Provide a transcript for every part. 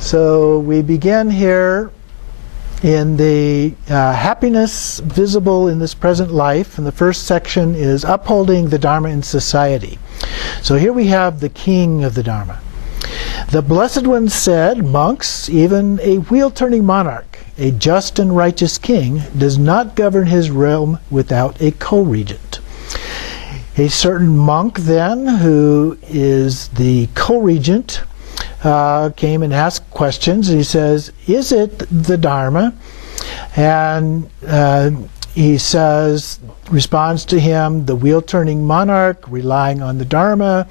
So we begin here in the happiness visible in this present life, and the first section is upholding the Dharma in society. So here we have the king of the Dharma. The Blessed One said, monks, even a wheel-turning monarch, a just and righteous king, does not govern his realm without a co-regent. A certain monk then, who is the co-regent, came and asked questions. He says, is it the Dharma? And he says, responds to him, the wheel-turning monarch, relying on the Dharma,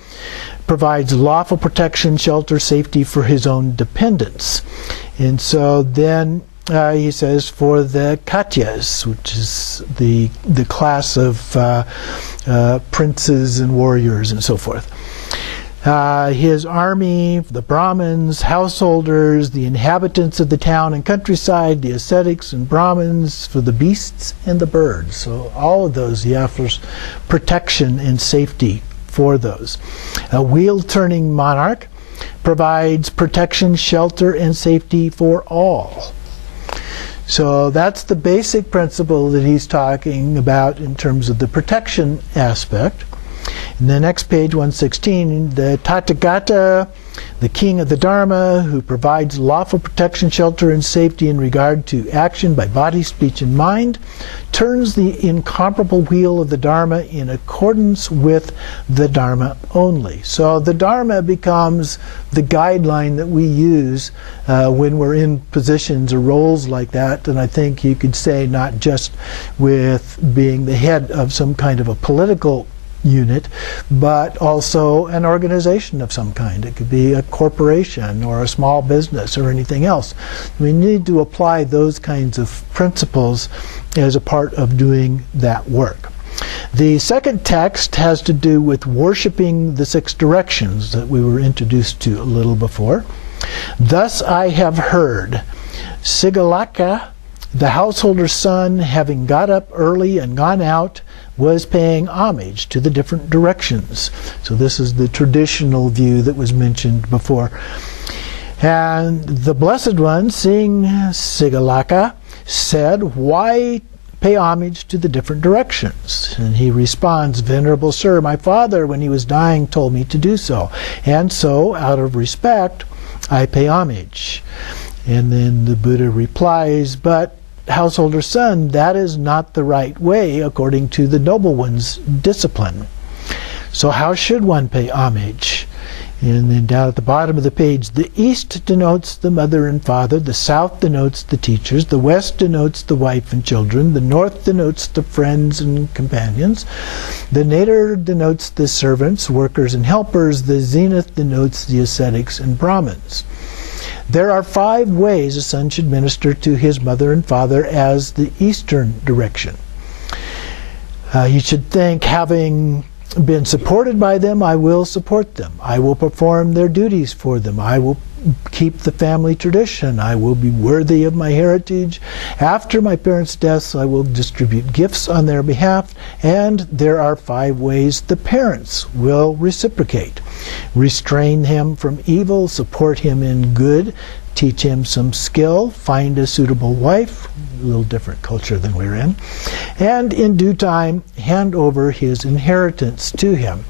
provides lawful protection, shelter, safety for his own dependents. And so then he says, for the Katyas, which is the class of princes and warriors and so forth. His army, the Brahmins, householders, the inhabitants of the town and countryside, the ascetics and Brahmins, for the beasts and the birds. So all of those he offers protection and safety for those. A wheel-turning monarch provides protection, shelter, and safety for all. So that's the basic principle that he's talking about in terms of the protection aspect. In the next page, 116, the Tathagata, the king of the Dharma, who provides lawful protection, shelter, and safety in regard to action by body, speech, and mind, turns the incomparable wheel of the Dharma in accordance with the Dharma only. So the Dharma becomes the guideline that we use when we're in positions or roles like that. And I think you could say not just with being the head of some kind of a political unit, but also an organization of some kind. It could be a corporation or a small business or anything else. We need to apply those kinds of principles as a part of doing that work. The second text has to do with worshiping the six directions that we were introduced to a little before. Thus I have heard, Sigalaka, the householder's son, having got up early and gone out, was paying homage to the different directions. So this is the traditional view that was mentioned before. And the Blessed One, seeing Sigalaka, said, why pay homage to the different directions? And he responds, Venerable Sir, my father, when he was dying, told me to do so. And so, out of respect, I pay homage. And then the Buddha replies, but householder son, that is not the right way according to the noble one's discipline. So how should one pay homage? And then down at the bottom of the page, the east denotes the mother and father, the south denotes the teachers, the west denotes the wife and children, the north denotes the friends and companions, the nadir denotes the servants, workers and helpers, the zenith denotes the ascetics and Brahmins. There are 5 ways a son should minister to his mother and father as the eastern direction. You should think, having been supported by them, I will support them. I will perform their duties for them. I will keep the family tradition. I will be worthy of my heritage. After my parents' deaths, I will distribute gifts on their behalf. And there are 5 ways the parents will reciprocate. Restrain him from evil, support him in good, teach him some skill, find a suitable wife, a little different culture than we're in, and in due time hand over his inheritance to him.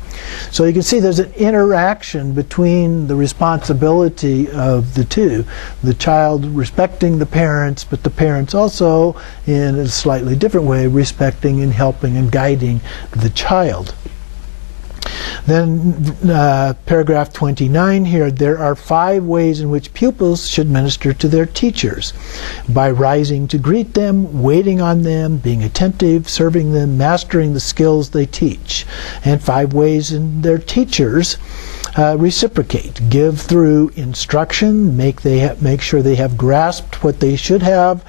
So you can see there's an interaction between the responsibility of the two. The child respecting the parents, but the parents also, in a slightly different way, respecting and helping and guiding the child. Then paragraph 29 here, there are 5 ways in which pupils should minister to their teachers. By rising to greet them, waiting on them, being attentive, serving them, mastering the skills they teach. And 5 ways in their teachers reciprocate. Give through instruction, make sure they have grasped what they should have,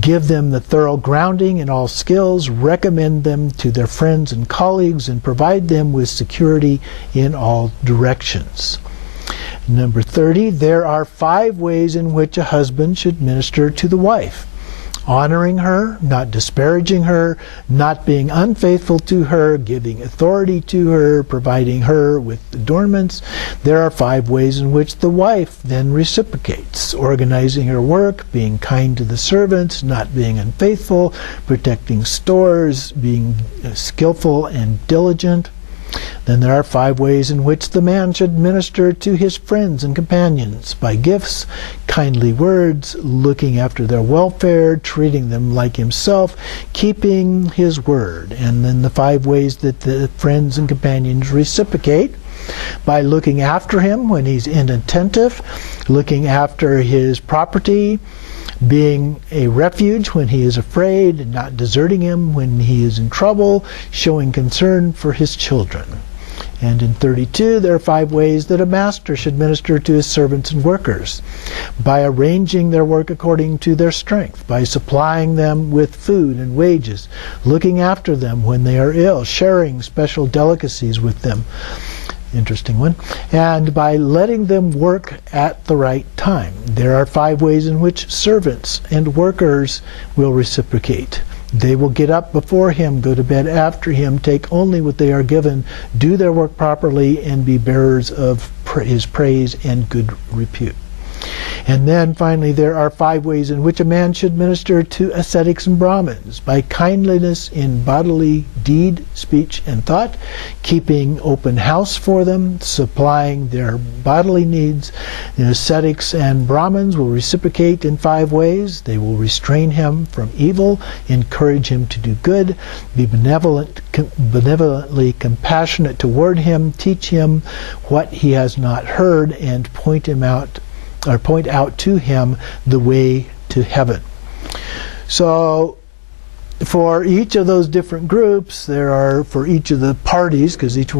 give them the thorough grounding in all skills, recommend them to their friends and colleagues, and provide them with security in all directions. Number 30, there are 5 ways in which a husband should minister to the wife. honoring her, not disparaging her, not being unfaithful to her, giving authority to her, providing her with adornments. There are 5 ways in which the wife then reciprocates: organizing her work, being kind to the servants, not being unfaithful, protecting stores, being skillful and diligent. Then there are 5 ways in which the man should minister to his friends and companions: by gifts, kindly words, looking after their welfare, treating them like himself, keeping his word. And then the 5 ways that the friends and companions reciprocate: by looking after him when he's inattentive, looking after his property, being a refuge when he is afraid, and not deserting him when he is in trouble, showing concern for his children. And in 32, there are 5 ways that a master should minister to his servants and workers: by arranging their work according to their strength, by supplying them with food and wages, looking after them when they are ill, sharing special delicacies with them. Interesting one. And by letting them work at the right time. There are 5 ways in which servants and workers will reciprocate: they will get up before him, go to bed after him, take only what they are given, do their work properly, and be bearers of his praise and good repute. And then finally, there are 5 ways in which a man should minister to ascetics and Brahmins: by kindliness in bodily deed, speech, and thought, keeping open house for them, supplying their bodily needs. The ascetics and Brahmins will reciprocate in 5 ways: they will restrain him from evil, encourage him to do good, be benevolently compassionate toward him, teach him what he has not heard, and point out to him the way to heaven. So for each of those different groups, there are, for each of the parties, because each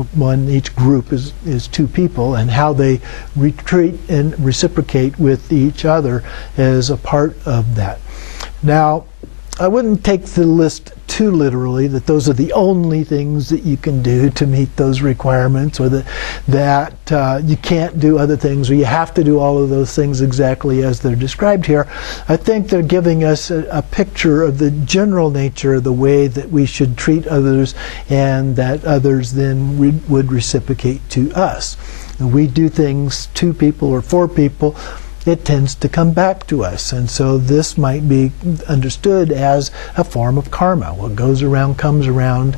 group is 2 people, and how they retreat and reciprocate with each other as a part of that. Now, I wouldn't take the list too literally, that those are the only things that you can do to meet those requirements, or that you can't do other things, or you have to do all of those things exactly as they're described here. I think they're giving us a picture of the general nature of the way that we should treat others, and that others then would reciprocate to us. We do things to people or for people, it tends to come back to us. And so this might be understood as a form of karma. What goes around comes around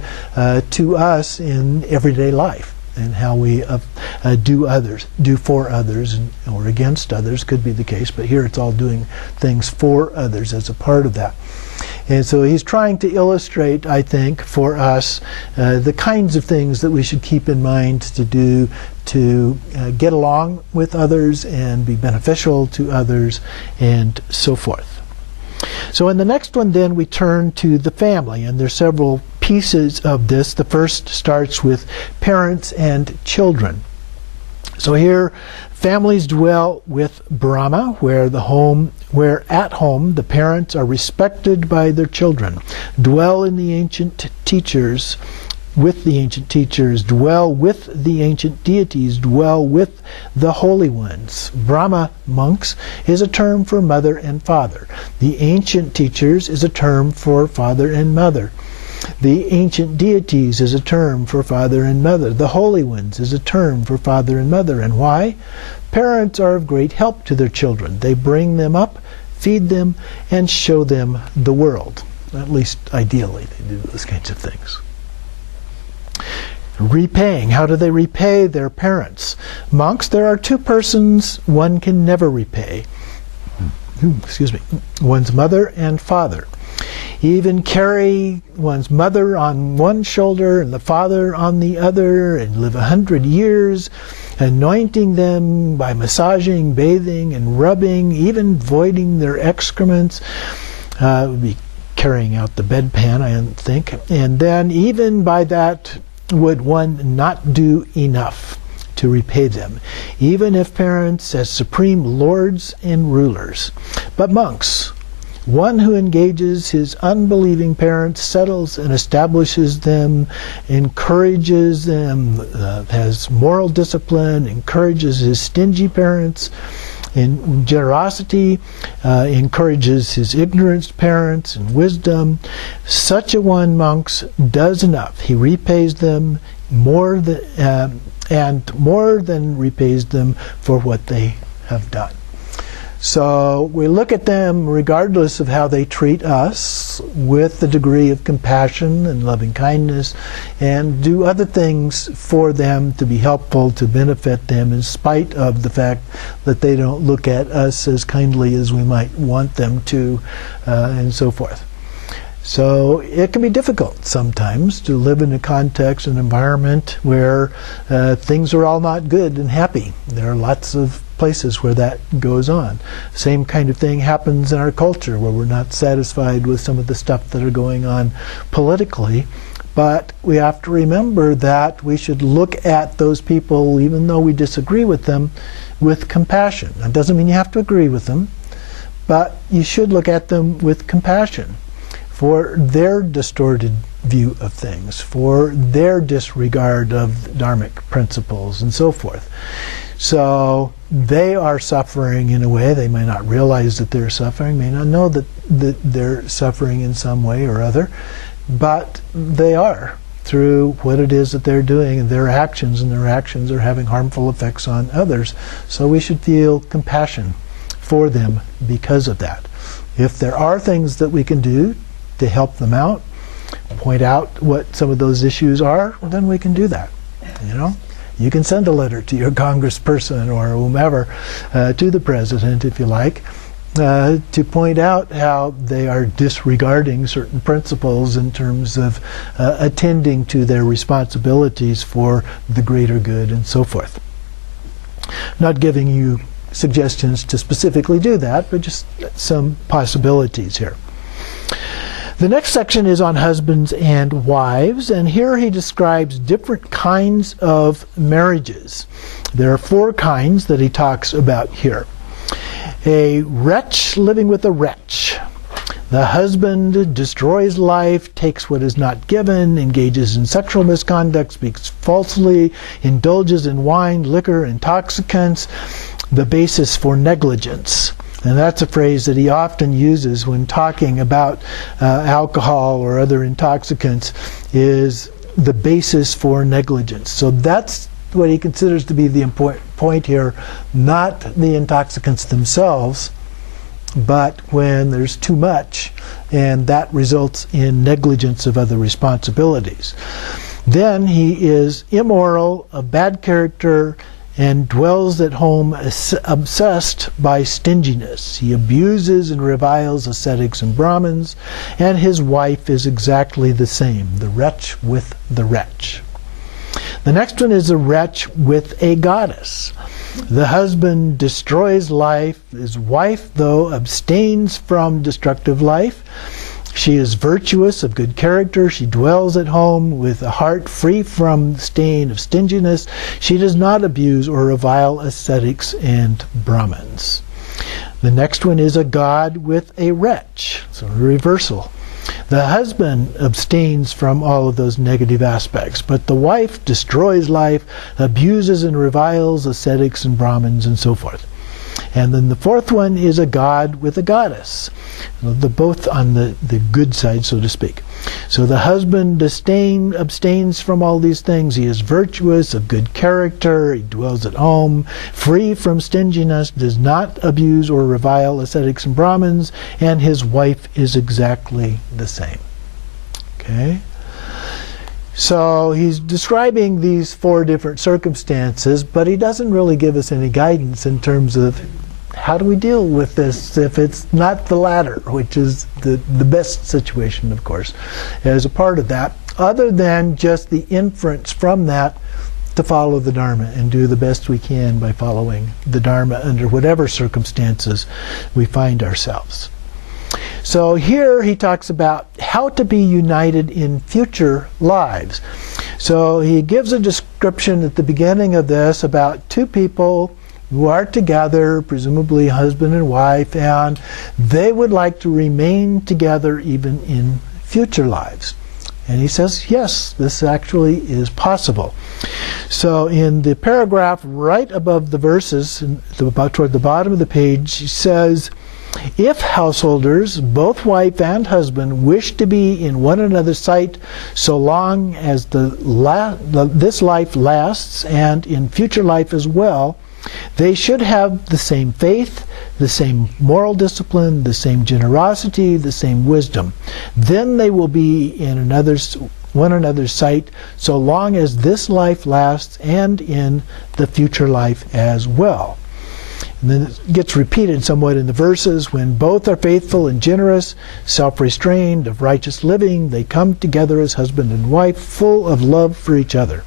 to us in everyday life, and how we do for others or against others could be the case, but here it's all doing things for others as a part of that. And so he's trying to illustrate, I think, for us the kinds of things that we should keep in mind to do to get along with others and be beneficial to others and so forth. So in the next one then we turn to the family, and there's several pieces of this. The first starts with parents and children. So here, families dwell with Brahma, where at home the parents are respected by their children, dwell in the ancient teachers, with the ancient teachers, dwell with the ancient deities, dwell with the holy ones. Brahma, monks, is a term for mother and father. The ancient teachers is a term for father and mother. The ancient deities is a term for father and mother. The holy ones is a term for father and mother. And why? Parents are of great help to their children. They bring them up, feed them, and show them the world. At least ideally they do those kinds of things. Repaying. How do they repay their parents? Monks, there are 2 persons one can never repay. One's mother and father. Even carry one's mother on one shoulder and the father on the other, and live 100 years, anointing them by massaging, bathing, and rubbing, even voiding their excrements. Would be carrying out the bedpan, I think. And then even by that would one not do enough to repay them, even if parents as supreme lords and rulers. But monks, one who engages his unbelieving parents, settles and establishes them, encourages them, has moral discipline, encourages his stingy parents, in generosity, encourages his ignorant parents in wisdom. Such a one, monks, does enough. He repays them more than repays them for what they have done. So we look at them regardless of how they treat us with a degree of compassion and loving kindness, and do other things for them to be helpful, to benefit them, in spite of the fact that they don't look at us as kindly as we might want them to, and so forth. So it can be difficult sometimes to live in a context, an environment where things are all not good and happy. There are lots of places where that goes on. Same kind of thing happens in our culture, where we're not satisfied with some of the stuff that are going on politically. But we have to remember that we should look at those people, even though we disagree with them, with compassion. That doesn't mean you have to agree with them, but you should look at them with compassion for their distorted view of things, for their disregard of dharmic principles, and so forth. So they are suffering in a way. They may not realize that they're suffering, may not know that they're suffering in some way or other, but they are, through what it is that they're doing and their actions are having harmful effects on others. So we should feel compassion for them because of that. If there are things that we can do to help them out, point out what some of those issues are, well, then we can do that. You know, you can send a letter to your congressperson or whomever, to the president if you like, to point out how they are disregarding certain principles in terms of attending to their responsibilities for the greater good and so forth. Not giving you suggestions to specifically do that, but just some possibilities here. The next section is on husbands and wives, and here he describes different kinds of marriages. There are 4 kinds that he talks about here. A wretch living with a wretch. The husband destroys life, takes what is not given, engages in sexual misconduct, speaks falsely, indulges in wine, liquor, intoxicants, the basis for negligence. And that's a phrase that he often uses when talking about alcohol or other intoxicants, is the basis for negligence. So that's what he considers to be the important point here, not the intoxicants themselves, but when there's too much, and that results in negligence of other responsibilities. Then he is immoral, of bad character, and dwells at home obsessed by stinginess. He abuses and reviles ascetics and Brahmins, and his wife is exactly the same, the wretch with the wretch. The next one is a wretch with a goddess. The husband destroys life. His wife, though, abstains from destructive life. She is virtuous, of good character. She dwells at home with a heart free from the stain of stinginess. She does not abuse or revile ascetics and Brahmins. The next one is a god with a wretch. So a reversal. The husband abstains from all of those negative aspects, but the wife destroys life, abuses and reviles ascetics and Brahmins, and so forth. And then the 4th one is a god with a goddess. Both on the good side, so to speak. So the husband abstains from all these things. He is virtuous, of good character. He dwells at home, free from stinginess, does not abuse or revile ascetics and Brahmins, and his wife is exactly the same. Okay? So he's describing these 4 different circumstances, but he doesn't really give us any guidance in terms of how do we deal with this if it's not the latter, which is the best situation, of course, as a part of that, other than just the inference from that to follow the Dharma and do the best we can by following the Dharma under whatever circumstances we find ourselves. So here he talks about how to be united in future lives. So he gives a description at the beginning of this about 2 people who are together, presumably husband and wife, and they would like to remain together even in future lives. And he says, yes, this actually is possible. So in the paragraph right above the verses, about toward the bottom of the page, he says, if householders, both wife and husband, wish to be in one another's sight so long as this life lasts and in future life as well, they should have the same faith, the same moral discipline, the same generosity, the same wisdom. Then they will be in one another's sight so long as this life lasts and in the future life as well. And then it gets repeated somewhat in the verses. When both are faithful and generous, self-restrained, of righteous living, they come together as husband and wife, full of love for each other.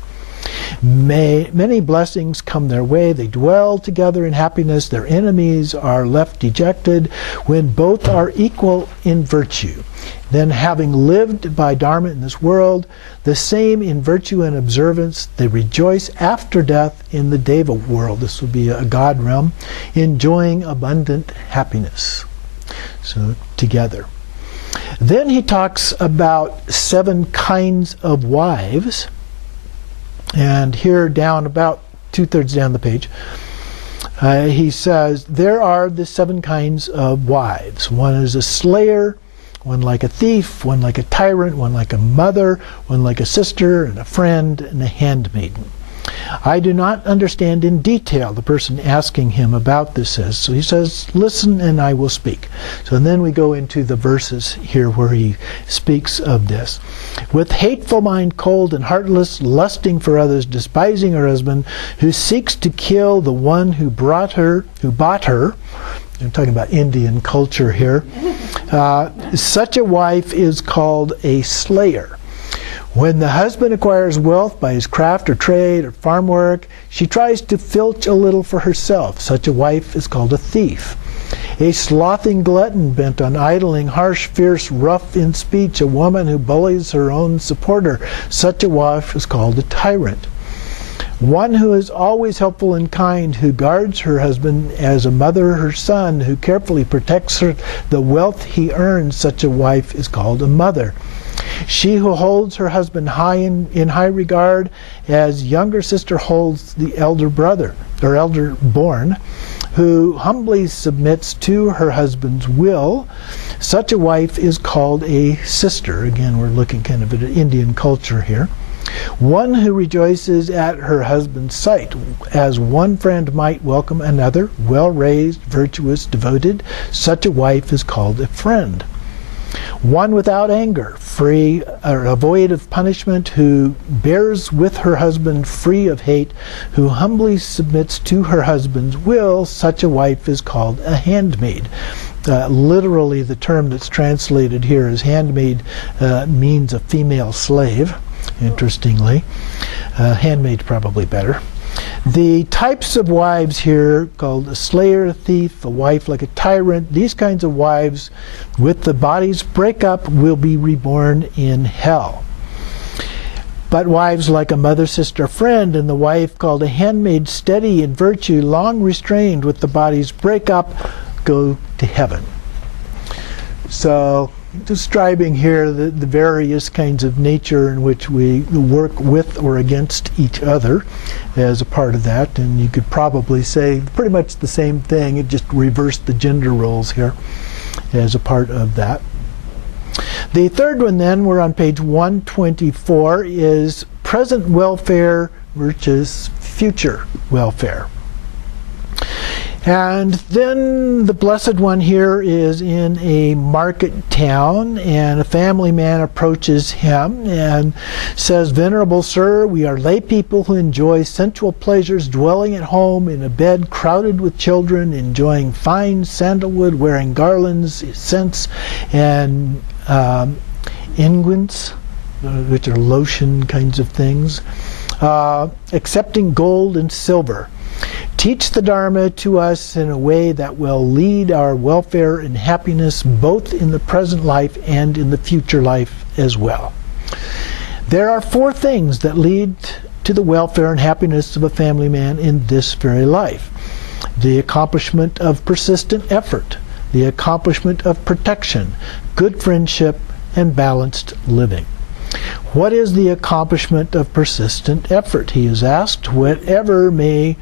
Many blessings come their way. They dwell together in happiness. Their enemies are left dejected when both are equal in virtue. Then, having lived by Dharma in this world, the same in virtue and observance, they rejoice after death in the Deva world. This will be a God realm, enjoying abundant happiness. So, together. Then he talks about 7 kinds of wives. And here down about 2/3 down the page, he says, there are the 7 kinds of wives. One is a slayer, one like a thief, one like a tyrant, one like a mother, one like a sister, and a friend, and a handmaiden. I do not understand in detail, the person asking him about this says. So he says, listen and I will speak. So and then we go into the verses here where he speaks of this. With hateful mind, cold and heartless, lusting for others, despising her husband, who seeks to kill the one who bought her, I'm talking about Indian culture here, such a wife is called a slayer. When the husband acquires wealth by his craft or trade or farm work, she tries to filch a little for herself. Such a wife is called a thief. A slothing glutton bent on idling, harsh, fierce, rough in speech, a woman who bullies her own supporter. Such a wife is called a tyrant. One who is always helpful and kind, who guards her husband as a mother her son, who carefully protects the wealth he earns, such a wife is called a mother. She who holds her husband in high regard, as younger sister holds the elder brother, or elder born, who humbly submits to her husband's will, such a wife is called a sister. Again, we're looking kind of at an Indian culture here. One who rejoices at her husband's sight, as one friend might welcome another, well-raised, virtuous, devoted, such a wife is called a friend. One without anger, free or avoid of punishment, who bears with her husband free of hate, who humbly submits to her husband's will, such a wife is called a handmaid. Literally, the term that's translated here as handmaid means a female slave, interestingly. Handmaid probably better. The types of wives here, called a slayer, a thief, a wife like a tyrant, these kinds of wives with the body's breakup will be reborn in hell. But wives like a mother, sister, friend, and the wife called a handmaid, steady in virtue, long restrained with the body's breakup, go to heaven. So, describing here the various kinds of nature in which we work with or against each other as a part of that, and you could probably say pretty much the same thing, it just reversed the gender roles here as a part of that. The third one then, we're on page 124, is present welfare versus future welfare. And then the blessed one here is in a market town, and a family man approaches him and says, "Venerable sir, we are lay people who enjoy sensual pleasures, dwelling at home in a bed crowded with children, enjoying fine sandalwood, wearing garlands, scents, and unguents," which are lotion kinds of things, accepting gold and silver. Teach the Dharma to us in a way that will lead our welfare and happiness both in the present life and in the future life as well. There are 4 things that lead to the welfare and happiness of a family man in this very life. The accomplishment of persistent effort, the accomplishment of protection, good friendship, and balanced living. What is the accomplishment of persistent effort? He is asked. Whatever may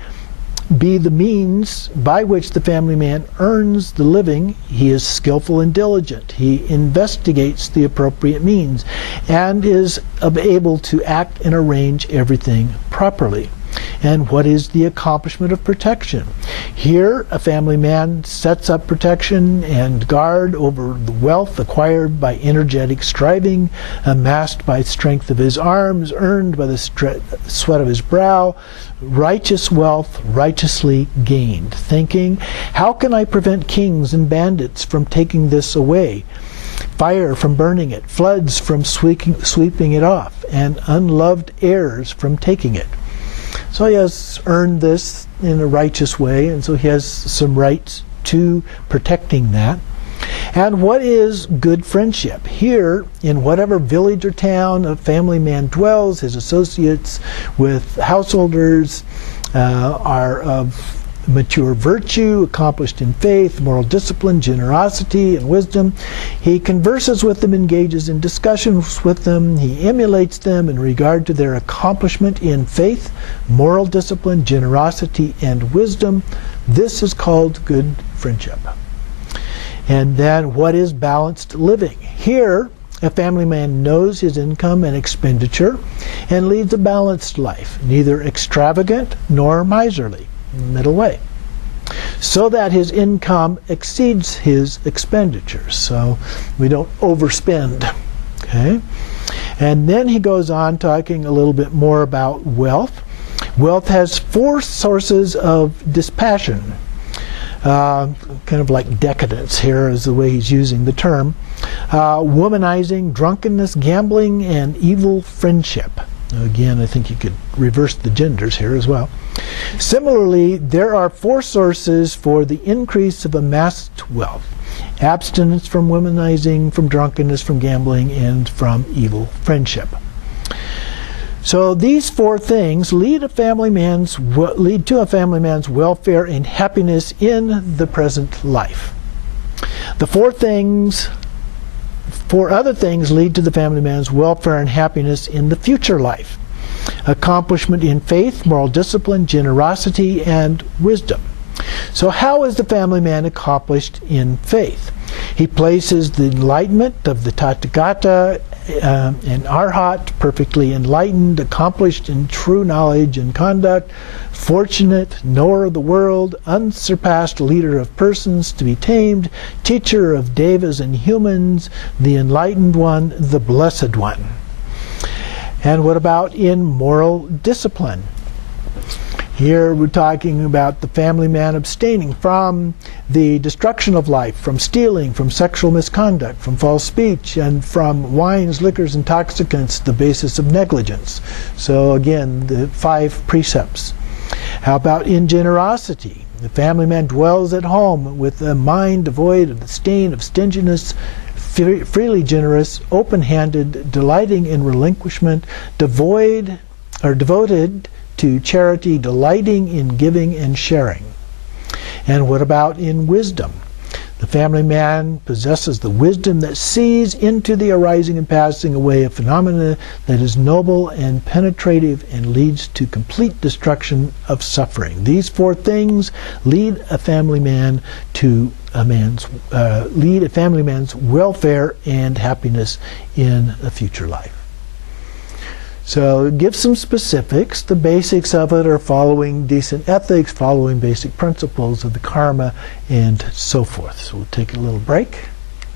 be the means by which the family man earns the living, he is skillful and diligent. He investigates the appropriate means and is able to act and arrange everything properly. And what is the accomplishment of protection? Here, a family man sets up protection and guard over the wealth acquired by energetic striving, amassed by strength of his arms, earned by the sweat of his brow, righteous wealth righteously gained, thinking, how can I prevent kings and bandits from taking this away? Fire from burning it, floods from sweeping it off, and unloved heirs from taking it. So he has earned this in a righteous way, and so he has some rights to protecting that. And what is good friendship? Here, in whatever village or town a family man dwells, his associates with householders are of mature virtue, accomplished in faith, moral discipline, generosity, and wisdom. He converses with them, engages in discussions with them. He emulates them in regard to their accomplishment in faith, moral discipline, generosity, and wisdom. This is called good friendship. And then what is balanced living? Here, a family man knows his income and expenditure and leads a balanced life, neither extravagant nor miserly. Middle way, so that his income exceeds his expenditures, so we don't overspend. Okay, and then he goes on talking a little bit more about wealth. Wealth has 4 sources of dispassion, kind of like decadence here is the way he's using the term. Womanizing, drunkenness, gambling, and evil friendship. Again, I think you could reverse the genders here as well. Similarly, there are 4 sources for the increase of amassed wealth: abstinence from womanizing, from drunkenness, from gambling, and from evil friendship. So these 4 things lead to a family man's welfare and happiness in the present life. The 4 other things lead to the family man's welfare and happiness in the future life: accomplishment in faith, moral discipline, generosity, and wisdom. So how is the family man accomplished in faith? He places the enlightenment of the Tathagata and Arhat, perfectly enlightened, accomplished in true knowledge and conduct, fortunate, knower of the world, unsurpassed leader of persons to be tamed, teacher of devas and humans, the enlightened one, the blessed one. And what about in moral discipline? Here we're talking about the family man abstaining from the destruction of life, from stealing, from sexual misconduct, from false speech, and from wines, liquors, intoxicants, the basis of negligence. So again, the 5 precepts. How about in generosity? The family man dwells at home with a mind devoid of the stain of stinginess, freely generous, open-handed, delighting in relinquishment, devoted to charity, delighting in giving and sharing. And what about in wisdom? The family man possesses the wisdom that sees into the arising and passing away of phenomena, that is noble and penetrative and leads to complete destruction of suffering. These 4 things lead a family man to lead a family man's welfare and happiness in a future life. So give some specifics. The basics of it are following decent ethics, following basic principles of the karma, and so forth. So we'll take a little break.